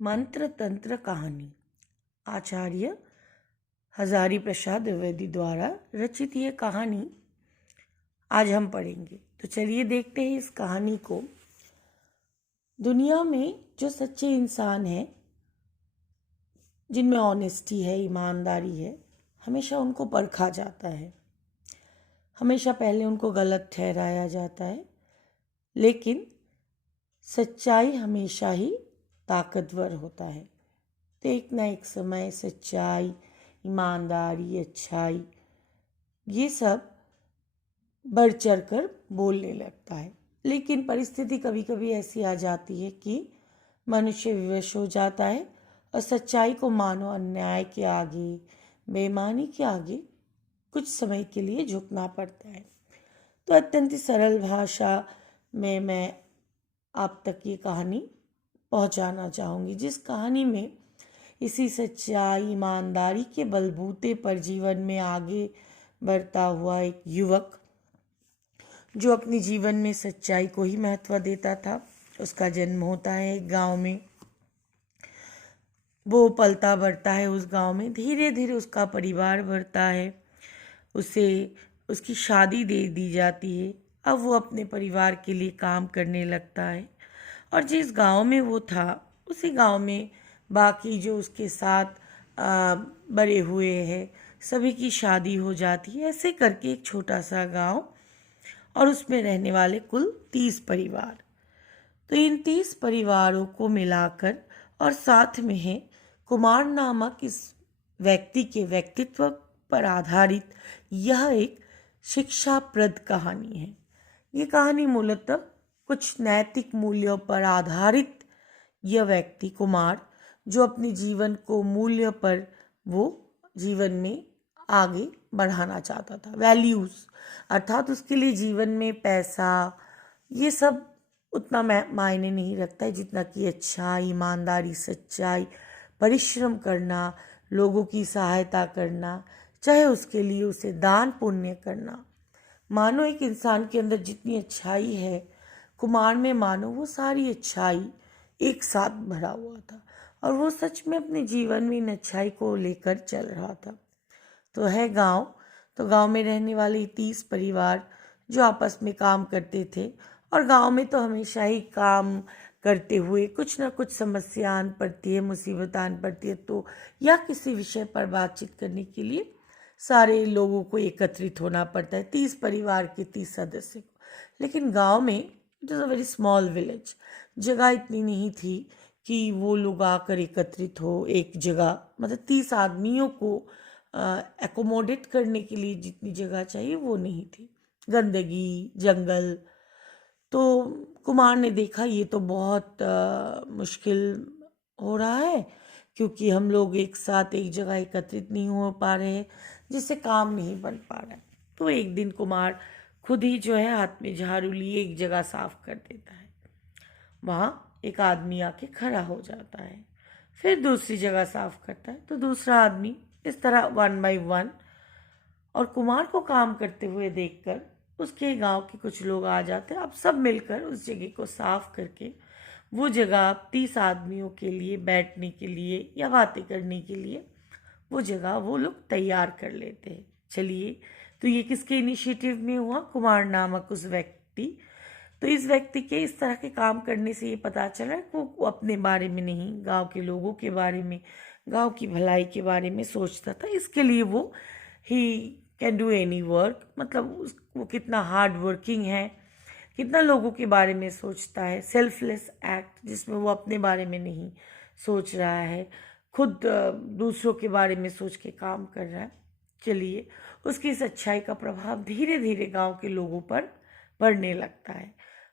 मंत्र तंत्र कहानी आचार्य हजारी प्रसाद द्विवेदी द्वारा रचित ये कहानी आज हम पढ़ेंगे। तो चलिए देखते हैं इस कहानी को। दुनिया में जो सच्चे इंसान हैं, जिनमें ऑनेस्टी है, ईमानदारी है, हमेशा उनको परखा जाता है। हमेशा पहले उनको गलत ठहराया जाता है, लेकिन सच्चाई हमेशा ही ताकतवर होता है। तो एक ना एक समय सच्चाई, ईमानदारी, अच्छाई, ये सब बढ़ चढ़ कर बोलने लगता है। लेकिन परिस्थिति कभी कभी ऐसी आ जाती है कि मनुष्य विवश हो जाता है और सच्चाई को मानो अन्याय के आगे, बेईमानी के आगे कुछ समय के लिए झुकना पड़ता है। तो अत्यंत सरल भाषा में मैं आप तक ये कहानी पहुंचाना चाहूँगी, जिस कहानी में इसी सच्चाई, ईमानदारी के बलबूते पर जीवन में आगे बढ़ता हुआ एक युवक, जो अपने जीवन में सच्चाई को ही महत्व देता था, उसका जन्म होता है एक गांव में। वो पलता बढ़ता है उस गांव में, धीरे धीरे उसका परिवार बढ़ता है, उसे उसकी शादी दे दी जाती है। अब वो अपने परिवार के लिए काम करने लगता है और जिस गांव में वो था उसी गांव में बाकी जो उसके साथ बड़े हुए हैं सभी की शादी हो जाती है। ऐसे करके एक छोटा सा गांव और उसमें रहने वाले कुल 30 परिवार। तो इन 30 परिवारों को मिलाकर और साथ में है कुमार नामक इस व्यक्ति के व्यक्तित्व पर आधारित यह एक शिक्षाप्रद कहानी है। ये कहानी मूलतः कुछ नैतिक मूल्यों पर आधारित यह व्यक्ति कुमार, जो अपने जीवन को मूल्य पर वो जीवन में आगे बढ़ाना चाहता था, वैल्यूज़, अर्थात उसके लिए जीवन में पैसा ये सब उतना मायने नहीं रखता है जितना कि अच्छाई, ईमानदारी, सच्चाई, परिश्रम करना, लोगों की सहायता करना, चाहे उसके लिए उसे दान पुण्य करना। मानो एक इंसान के अंदर जितनी अच्छाई है, कुमार में मानो वो सारी अच्छाई एक साथ भरा हुआ था और वो सच में अपने जीवन में इन अच्छाई को लेकर चल रहा था। तो है गांव, तो गांव में रहने वाले 30 परिवार जो आपस में काम करते थे और गांव में तो हमेशा ही काम करते हुए कुछ ना कुछ समस्या आन पड़ती है, मुसीबत आन पड़ती है, तो या किसी विषय पर बातचीत करने के लिए सारे लोगों को एकत्रित होना पड़ता है, 30 परिवार के 30 सदस्य को। लेकिन गांव में it is a very small village, जगह इतनी नहीं थी कि वो लोग आकर एकत्रित हो एक जगह, मतलब 30 आदमियों को एकोमोडेट करने के लिए जितनी जगह चाहिए वो नहीं थी, गंदगी, जंगल। तो कुमार ने देखा ये तो बहुत मुश्किल हो रहा है, क्योंकि हम लोग एक साथ एक जगह एकत्रित नहीं हो पा रहे हैं, जिससे काम नहीं बन पा रहा है। तो एक दिन कुमार खुद ही जो है हाथ में झाड़ू लिए एक जगह साफ कर देता है। वहाँ एक आदमी आके खड़ा हो जाता है, फिर दूसरी जगह साफ करता है तो दूसरा आदमी, इस तरह 1 बाय 1। और कुमार को काम करते हुए देखकर उसके गांव के कुछ लोग आ जाते हैं। अब सब मिलकर उस जगह को साफ करके वो जगह 30 आदमियों के लिए बैठने के लिए या बातें करने के लिए वो जगह वो लोग तैयार कर लेते हैं। चलिए, तो ये किसके इनिशिएटिव में हुआ? कुमार नामक उस व्यक्ति। तो इस व्यक्ति के इस तरह के काम करने से ये पता चला कि वो अपने बारे में नहीं, गांव के लोगों के बारे में, गांव की भलाई के बारे में सोचता था। इसके लिए वो he can do any work, मतलब वो कितना हार्ड वर्किंग है, कितना लोगों के बारे में सोचता है। सेल्फलेस एक्ट, जिसमें वो अपने बारे में नहीं सोच रहा है, खुद दूसरों के बारे में सोच के काम कर रहा है। चलिए, उसकी इस अच्छाई का प्रभाव धीरे धीरे गांव के लोगों पर पड़ने लगता है।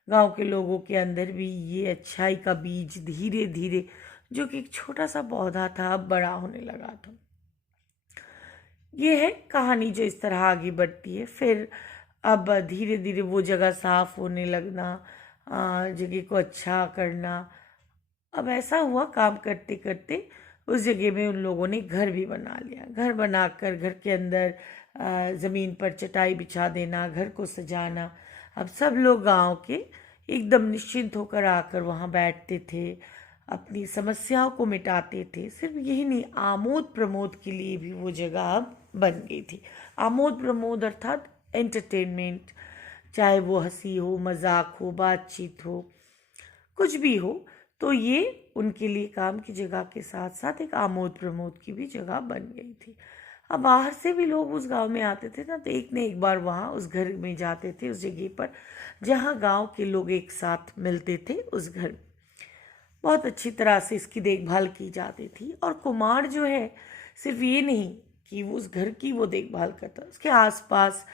गांव के लोगों के अंदर भी ये अच्छाई का बीज धीरे धीरे, जो कि एक छोटा सा पौधा था, अब बड़ा होने लगा था। ये है कहानी जो इस तरह आगे बढ़ती है। फिर अब धीरे धीरे वो जगह साफ होने लगना, जगह को अच्छा करना। अब ऐसा हुआ, काम करते करते उस जगह में उन लोगों ने घर भी बना लिया। घर बनाकर घर के अंदर ज़मीन पर चटाई बिछा देना, घर को सजाना। अब सब लोग गांव के एकदम निश्चिंत होकर आकर वहाँ बैठते थे, अपनी समस्याओं को मिटाते थे। सिर्फ यही नहीं, आमोद प्रमोद के लिए भी वो जगह अब बन गई थी। आमोद प्रमोद अर्थात एंटरटेनमेंट, चाहे वो हंसी हो, मजाक हो, बातचीत हो, कुछ भी हो, तो ये उनके लिए काम की जगह के साथ साथ एक आमोद प्रमोद की भी जगह बन गई थी। अब बाहर से भी लोग उस गांव में आते थे ना, तो एक न एक बार वहाँ उस घर में जाते थे, उस जगह पर जहाँ गांव के लोग एक साथ मिलते थे। उस घर में बहुत अच्छी तरह से इसकी देखभाल की जाती थी। और कुमार जो है, सिर्फ ये नहीं कि वो उस घर की वो देखभाल करता, उसके आसपास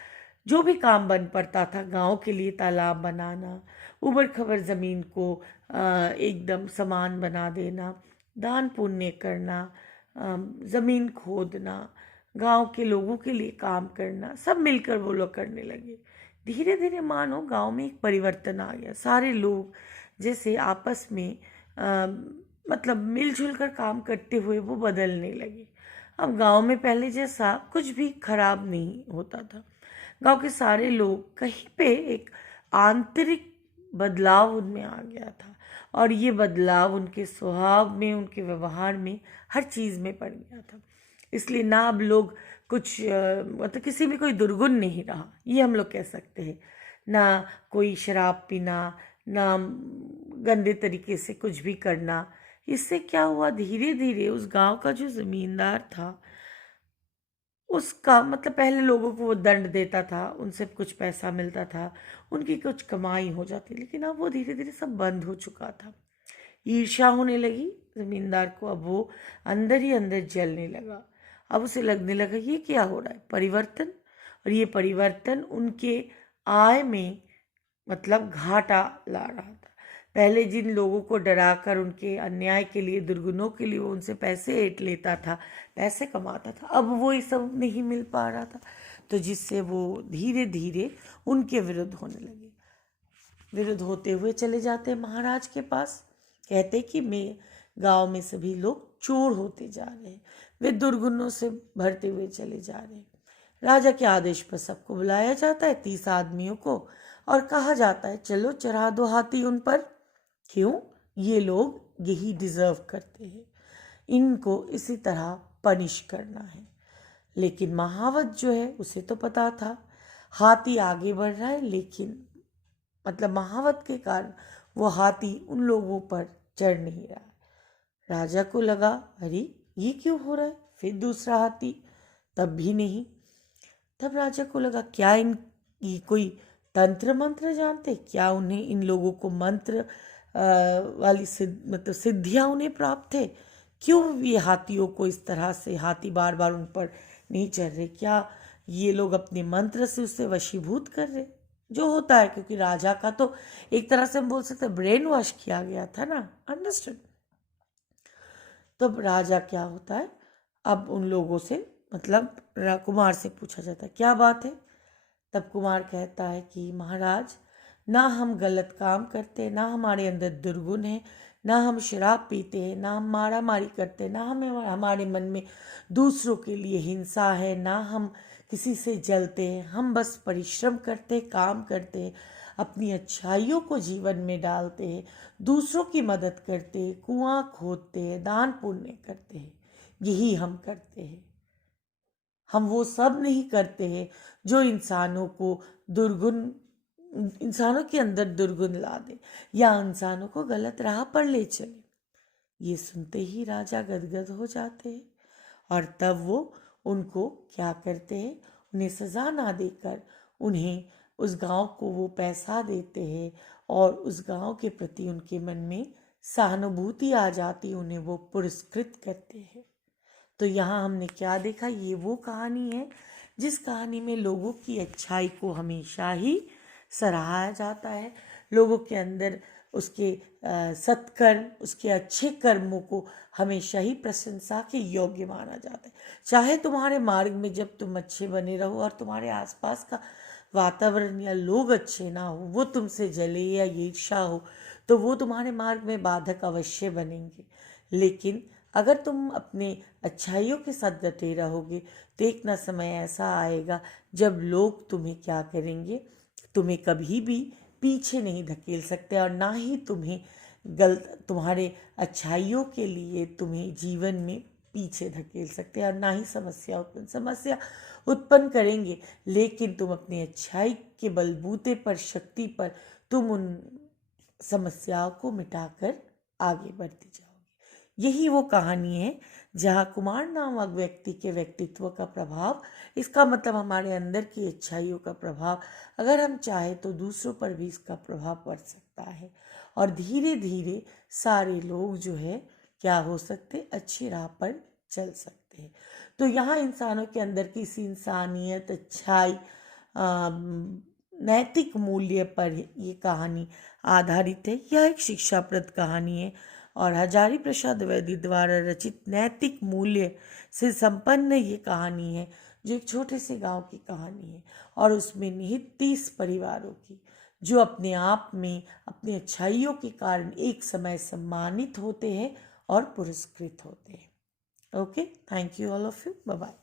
जो भी काम बन पड़ता था गांव के लिए, तालाब बनाना, उबड़ खबड़ ज़मीन को एकदम समान बना देना, दान पुण्य करना, ज़मीन खोदना, गांव के लोगों के लिए काम करना, सब मिलकर वो लोग करने लगे। धीरे धीरे मानो गांव में एक परिवर्तन आ गया। सारे लोग जैसे आपस में मतलब मिलजुल कर काम करते हुए वो बदलने लगे। अब गांव में पहले जैसा कुछ भी खराब नहीं होता था। गांव के सारे लोग, कहीं पे एक आंतरिक बदलाव उनमें आ गया था, और ये बदलाव उनके स्वभाव में, उनके व्यवहार में, हर चीज़ में पड़ गया था। इसलिए ना अब लोग कुछ मतलब किसी में कोई दुर्गुण नहीं रहा, ये हम लोग कह सकते हैं। ना कोई शराब पीना, ना गंदे तरीके से कुछ भी करना। इससे क्या हुआ, धीरे धीरे उस गांव का जो ज़मींदार था, उसका मतलब पहले लोगों को वो दंड देता था, उनसे कुछ पैसा मिलता था, उनकी कुछ कमाई हो जाती, लेकिन अब वो धीरे धीरे सब बंद हो चुका था। ईर्ष्या होने लगी ज़मींदार को, अब वो अंदर ही अंदर जलने लगा। अब उसे लगने लगा ये क्या हो रहा है, परिवर्तन। और ये परिवर्तन उनके आय में मतलब घाटा ला रहा था। पहले जिन लोगों को डराकर उनके अन्याय के लिए, दुर्गुणों के लिए वो उनसे पैसे ऐंठ लेता था, पैसे कमाता था, अब वो ये सब नहीं मिल पा रहा था, तो जिससे वो धीरे धीरे उनके विरुद्ध होने लगे। विरुद्ध होते हुए चले जाते महाराज के पास, कहते कि मैं गांव में सभी लोग चोर होते जा रहे हैं, वे दुर्गुणों से भरते हुए चले जा रहे हैं। राजा के आदेश पर सबको बुलाया जाता है, 30 आदमियों को, और कहा जाता है चलो चढ़ा दो हाथी उन पर। क्यों, ये लोग यही डिजर्व करते हैं, इनको इसी तरह पनिश करना है। लेकिन महावत जो है, उसे तो पता था हाथी आगे बढ़ रहा है, लेकिन मतलब महावत के कारण वो हाथी उन लोगों पर चढ़ नहीं रहा। राजा को लगा अरे ये क्यों हो रहा है, फिर दूसरा हाथी, तब भी नहीं। तब राजा को लगा क्या ये कोई तंत्र मंत्र जानते, क्या उन्हें, इन लोगों को मंत्र वाली मतलब सिद्धियां उन्हें प्राप्त है, क्यों ये हाथियों को इस तरह से, हाथी बार बार उन पर नहीं चढ़ रहे, क्या ये लोग अपने मंत्र से उससे वशीभूत कर रहे, जो होता है, क्योंकि राजा का तो एक तरह से हम बोल सकते हैं ब्रेन वॉश किया गया था ना, अंडरस्टैंड। तो राजा क्या होता है, अब उन लोगों से मतलब कुमार से पूछा जाता है क्या बात है। तब कुमार कहता है कि महाराज, ना हम गलत काम करते, ना हमारे अंदर दुर्गुण है, ना हम शराब पीते हैं, ना हम मारा मारी करते, ना हमें, हमारे मन में दूसरों के लिए हिंसा है, ना हम किसी से जलते हैं। हम बस परिश्रम करते, काम करते, अपनी अच्छाइयों को जीवन में डालते हैं, दूसरों की मदद करते, कुआं खोदते हैं, दान पुण्य करते हैं, यही हम करते हैं। हम वो सब नहीं करते हैं जो इंसानों को दुर्गुण, इंसानों के अंदर दुर्गुण ला दे या इंसानों को गलत राह पर ले चले। ये सुनते ही राजा गदगद हो जाते हैं, और तब वो उनको क्या करते हैं, उन्हें सज़ा ना देकर उन्हें उस गांव को वो पैसा देते हैं, और उस गांव के प्रति उनके मन में सहानुभूति आ जाती, उन्हें वो पुरस्कृत करते हैं। तो यहाँ हमने क्या देखा, ये वो कहानी है जिस कहानी में लोगों की अच्छाई को हमेशा ही सराहा जाता है, लोगों के अंदर उसके सत्कर्म, उसके अच्छे कर्मों को हमेशा ही प्रशंसा के योग्य माना जाता है। चाहे तुम्हारे मार्ग में जब तुम अच्छे बने रहो और तुम्हारे आसपास का वातावरण या लोग अच्छे ना हो, वो तुमसे जले या ईर्ष्या हो, तो वो तुम्हारे मार्ग में बाधक अवश्य बनेंगे। लेकिन अगर तुम अपने अच्छाइयों के साथ डटे रहोगे, तो एक ना समय ऐसा आएगा जब लोग तुम्हें क्या करेंगे, तुम्हें कभी भी पीछे नहीं धकेल सकते, और ना ही तुम्हें तुम्हारे अच्छाइयों के लिए तुम्हें जीवन में पीछे धकेल सकते हैं और ना ही समस्या उत्पन्न करेंगे, लेकिन तुम अपनी अच्छाई के बलबूते पर, शक्ति पर तुम उन समस्याओं को मिटाकर आगे बढ़ती जाओगे। यही वो कहानी है जहाँ कुमार नामक व्यक्ति के व्यक्तित्व का प्रभाव, इसका मतलब हमारे अंदर की अच्छाइयों का प्रभाव, अगर हम चाहें तो दूसरों पर भी इसका प्रभाव पड़ सकता है और धीरे धीरे सारे लोग जो है क्या हो सकते, अच्छी राह पर चल सकते हैं। तो यहाँ इंसानों के अंदर की इसी इंसानियत, अच्छाई, नैतिक मूल्य पर ये कहानी आधारित है। यह एक शिक्षाप्रद कहानी है और हजारी प्रसाद वैद्य द्वारा रचित नैतिक मूल्य से संपन्न ये कहानी है, जो एक छोटे से गांव की कहानी है और उसमें निहित 30 परिवारों की, जो अपने आप में अपनी अच्छाइयों के कारण एक समय सम्मानित होते हैं और पुरस्कृत होते हैं। Okay, thank you all of you, bye bye.